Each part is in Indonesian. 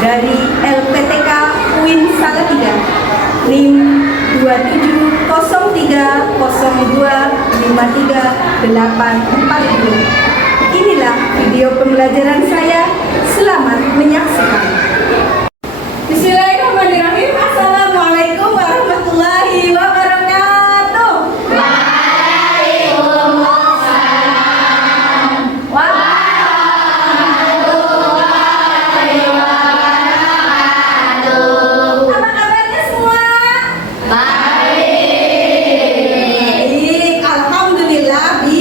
dari LPTK UIN Salatiga, NIM 2703025380. Inilah video pembelajaran saya. Selamat menyaksikan. Bismillahirrahmanirrahim. Assalamualaikum warahmatullahi wabarakatuh. Waalaikumsalam warahmatullahi wabarakatuh. Apa kabarnya semua? Baik. Alhamdulillah bi.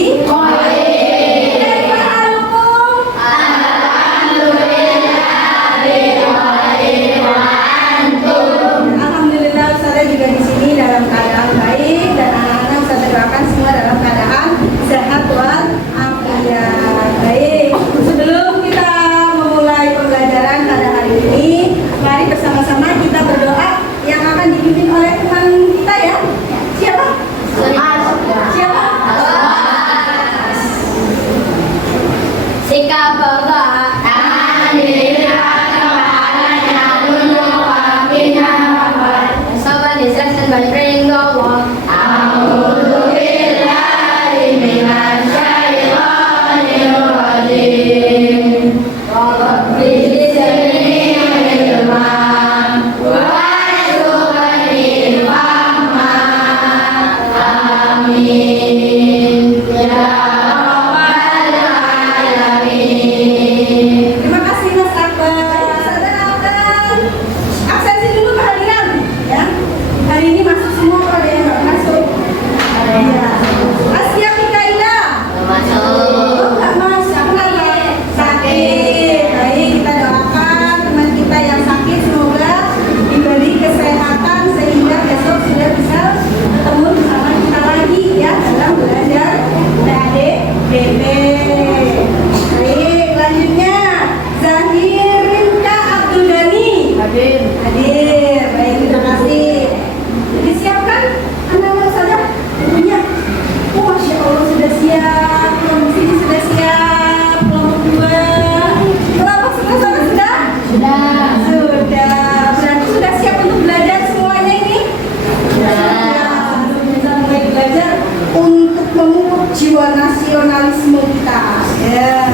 Jiwa nasionalisme kita. Ya.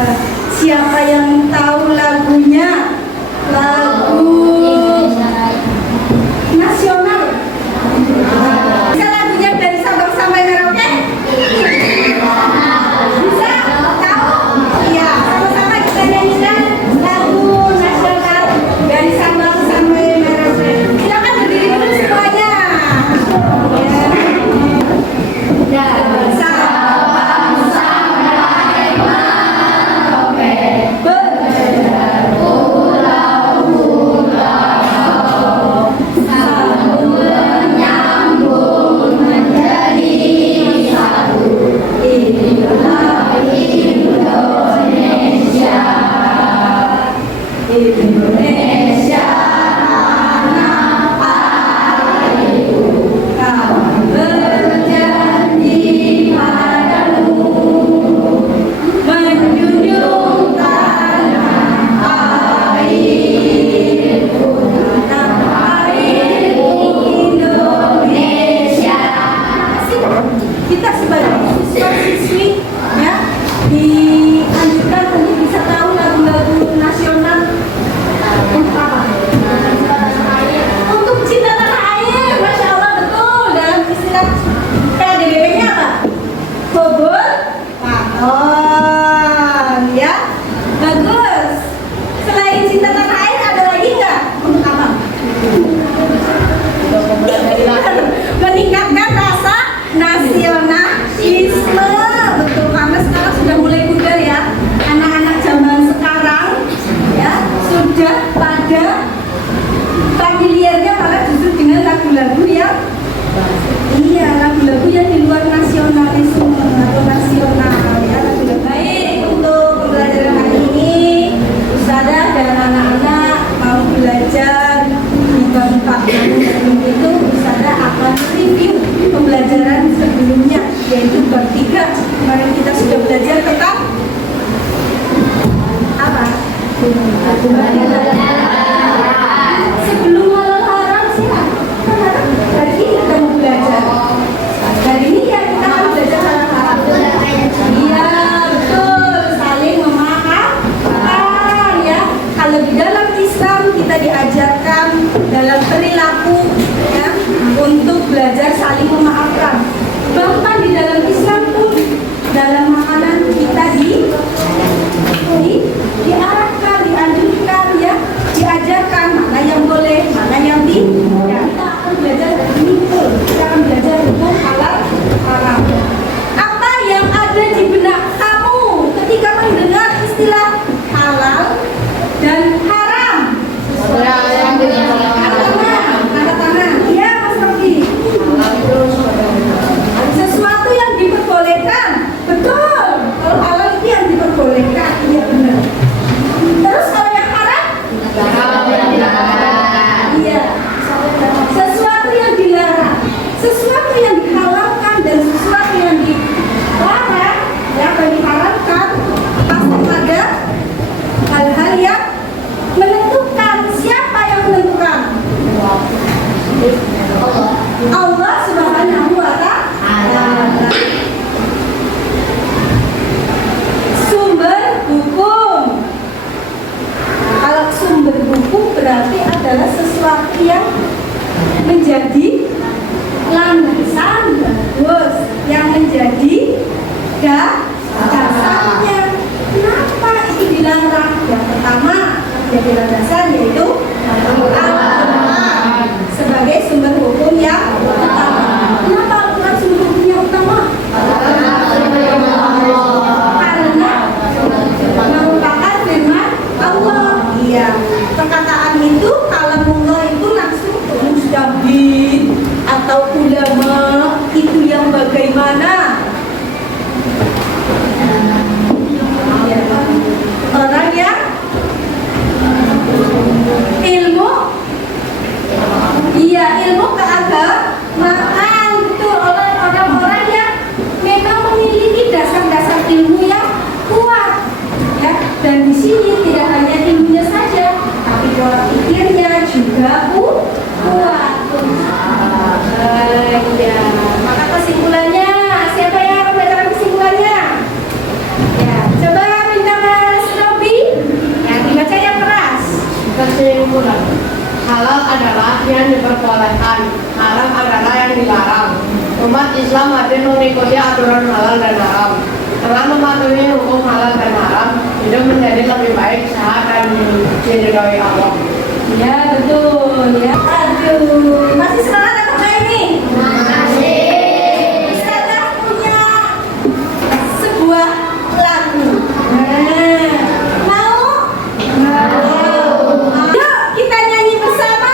Siapa yang tahu lagunya? Lagu nasional. Bisa lagunya dari Sabang sampai Merauke? Bisa? Tahu? Iya. Sama-sama kita nyanyikan lagu nasional dari Sabang sampai Merauke. Silakan berdiri dulu semuanya. Ya. Kita sebagai siswa-siswi ya dianjurkan untuk bisa tahu lagu-lagu nasional untuk apa? Untuk cinta tanah air, masya Allah, betul. Dalam istilah PADBP-nya apa? Bogor Paton, ya, bagus. Selain cinta tanah air ada lagi nggak? Untuk apa? Meningkatkan rasa nasionalisme, betul, karena sekarang sudah mulai pudar ya, anak-anak zaman sekarang ya sudah pada familiarnya malah justru dengan lagu-lagu yang lagu-lagu yang di luar nasionalisme atau nasional ya, lagu-lagu. Baik, untuk pembelajaran hari ini Ustazah dan anak-anak mau belajar di bab itu, Ustazah akan review pembelajaran sebelumnya, yaitu bab 3. Kemarin kita sudah belajar tentang apa? kita diarahkan, dianjurkan ya, diajarkan mana yang boleh, mana yang tidak. Ya, kita akan belajar dari itu. Kita akan belajar hukum halal haram. Apa yang ada di benak kamu ketika mendengar istilah halal dan haram? Tanda tangan. Iya, Mas Rofi. Sesuatu yang diperbolehkan. Betul. Kalau halal itu yang diperbolehkan, iya benar. Terus kalau yang haram? Iya. Sesuatu yang dilarang, sesuatu yang dihalalkan dan sesuatu yang dilarang, yang diharamkan, pasti ada hal-hal yang menentukan. Siapa yang menentukan? Allah Subhanahu wa Ta'ala. Sumber hukum. Kalau sumber hukum berarti adalah sesuatu yang menjadi landasan bagus, yang menjadi dasarnya. Kenapa itu dilarang? Yang pertama jadi landasan yaitu Al-Quran sebagai sumber hukum yang utama. Kenapa Al-Quran sumber hukum yang utama? Karena merupakan firman Allah. Iya, perkataan itu kalamullah itu langsung mustahil atau ulama itu yang bagaimana? Ya, orang yang ilmu, iya ilmu keagamaan, betul, orang-orang yang memang memiliki dasar-dasar ilmu yang kuat, ya. Dan di sini tidak hanya ilmunya saja, tapi pola pikirnya juga kuat. Iya. Maka kesimpulannya, siapa yang akan membacakan kesimpulannya? Ya, coba minta Mas Robi yang dibaca yang keras. Kesimpulan, halal adalah yang diperbolehkan, haram adalah yang dilarang. Umat Islam wajib mengikuti aturan halal dan haram. Setelah mematuhi hukum halal dan haram, hidup menjadi lebih baik, sehat dan diridhoi Allah. Ya betul ya. Aduh, masih semangat apa enggak ini? Masih. Ustazah punya sebuah lagu. Mau? Yuk kita nyanyi bersama.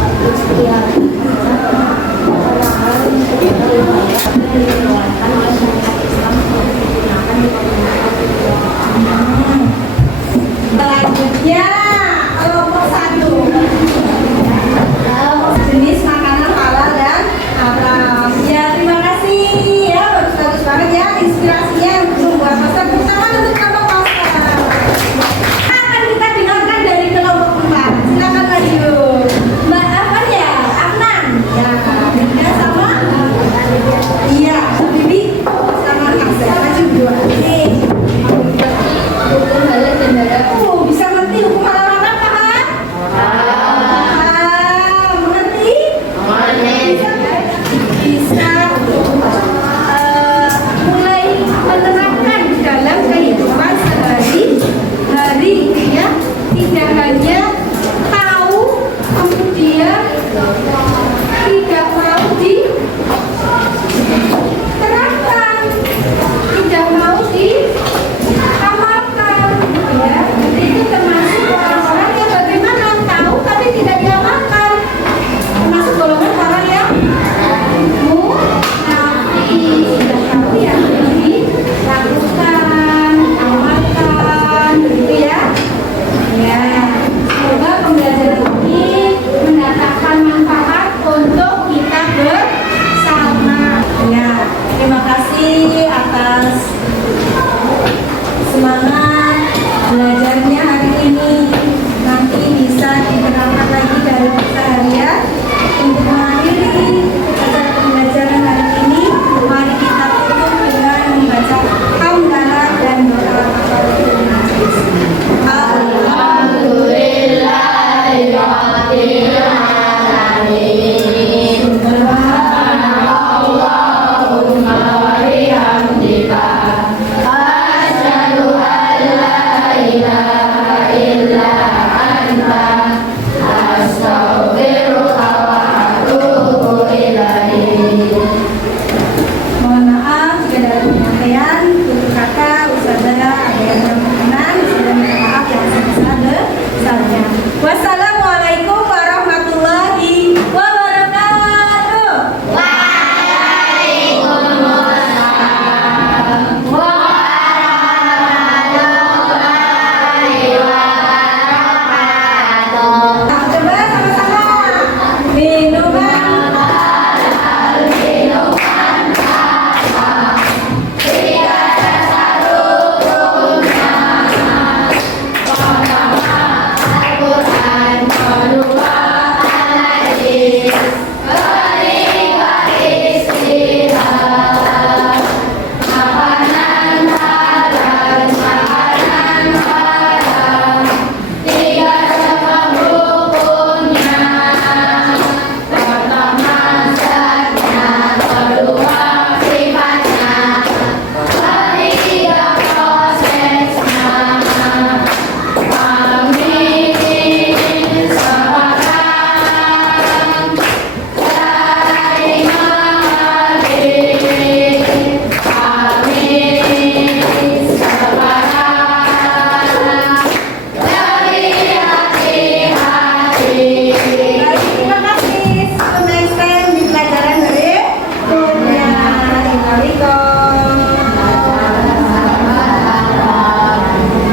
ikhtiar diriwayatkan oleh syariat Islam digunakan di selanjutnya kelompok 1 jenis makanan halal dan haram. Ya, terima kasih ya, bagus banget ya inspirasinya untuk membuat masak bersama untuk kelompok masak. Akan kita dengarkan dari kelompok 4. Silakan maju. Mbak apa ya? Afnan. Ya, sama. Iya, Bibi sama Aksa maju dua. Nih. Hukum halal dan haram. Bisa ngerti hukum halal dan haram? Mengerti? Bisa mulai menerapkan dalam kehidupan sehari-hari ya, tidak hanya tahu kemudian